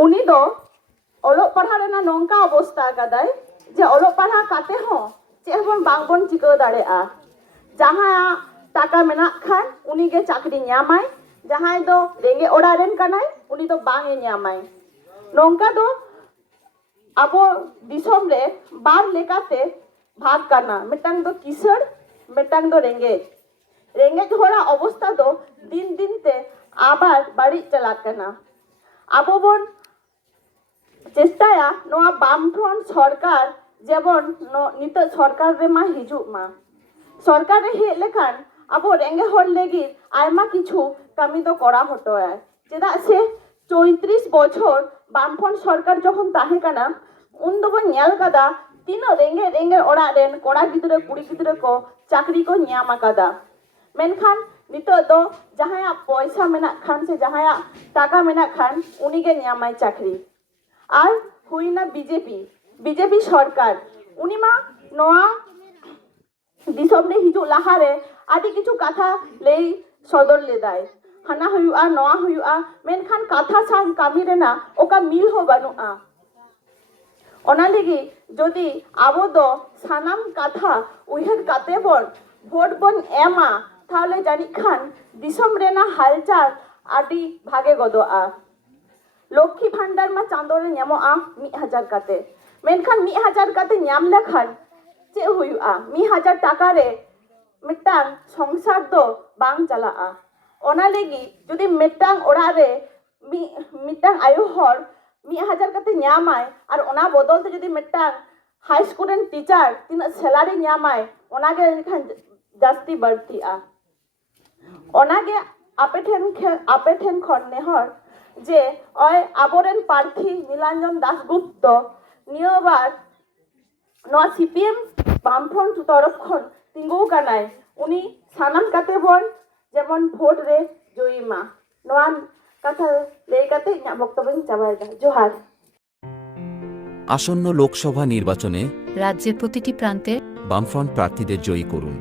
उनी दो ओलोक पढ़ा रेना नोंका अवस्था कदाय जे ओलोक पढ़ा काते हो चे बन बांगबन चिको दाड़ेआ जहां टाका मेना खान उनी गे चाकरी ᱧᱟᱢᱟᱭ जहां दो रेंगे ओड़ा रेन कनाय उनी दो बांगे ᱧᱟᱢᱟᱭ नोंका दो अबो दिसोम रे बार लेकाते भाग करना मिटांग दो किसड़ मिटांग दो रेंगे होड़ा अवस्था दो दिन दिन ते आबार बाड़ी चला करना अबो बन चेष्टाया नोआ बामफ्रंट सरकार जेबन नित सरकार रे मा हिजुग मा सरकार रे हेज लेखान अबो रेंगे होड़ लेगी आयमा किछु कामी दो करा हटोया चेदा से 34 बछर बामफ्रंट सरकार जखन ताहे काना उन दो बन नेल कादा तीनो रेंगे ओड़ा रेन कोड़ा गिदरे कुड़ी गिदरे को चाकरी को ᱧᱟᱢ कादा मेनखान नितो दो जहाया पैसा मेना खान से जहाया टाका मेना खान उनी गे ᱧामाय चाकरी আর হুইনা বিজেপি সরকার উনি মা নোয়া দিসম রে হিজু লাহারে আদি কিছু কথা লেই সদর লেদায় হানা হুইয়া নোয়া হুইয়া মেনখান কথা সাং কামি রেনা ওকা মিল হো বানুয়া ওনা লাগি যদি আবো দো সানাম কথা উইহের কাতে বন ভোট বন এমা তাহলে জানি খান দিসম রেনা হালচাল আদি ভাগে গদোয়া लक्ष्मी भांडार मा चांदो रे ᱧᱟᱢᱚᱜᱼᱟ 1000 काते मेनखान 1000 काते ᱧᱟᱢ लेखान चे हुयुआ 1000 टाका रे मिटांग संसार दो बांग चलाआ ओना लेगी जदि मिटांग ओड़ा रे मिटांग आयु हर 1000 काते ᱧामाय आर ओना बदल ते जदि मिटांग हाई स्कूल रेन टीचर तिना सैलरी ᱧामाय ओना गे खान जास्ती बढ़तीआ ओना गे आपे ठेन खन नेहर जे ओय आबोरेन प्रार्थी नीलांजन दासगुप्त नियबार नो सीपीएम बामफ्रंट तरफ खन तिंगु कानाय उनी सानाम काते बन जेमन भोट रे जयिमा नोआ कथा लेई काते इना बक्तव्य चाबायदा जोहार আসন্ন লোকসভা নির্বাচনে রাজ্যের প্রতিটি প্রান্তে বামফ্রন্ট প্রার্থীদের জয়ী করুন।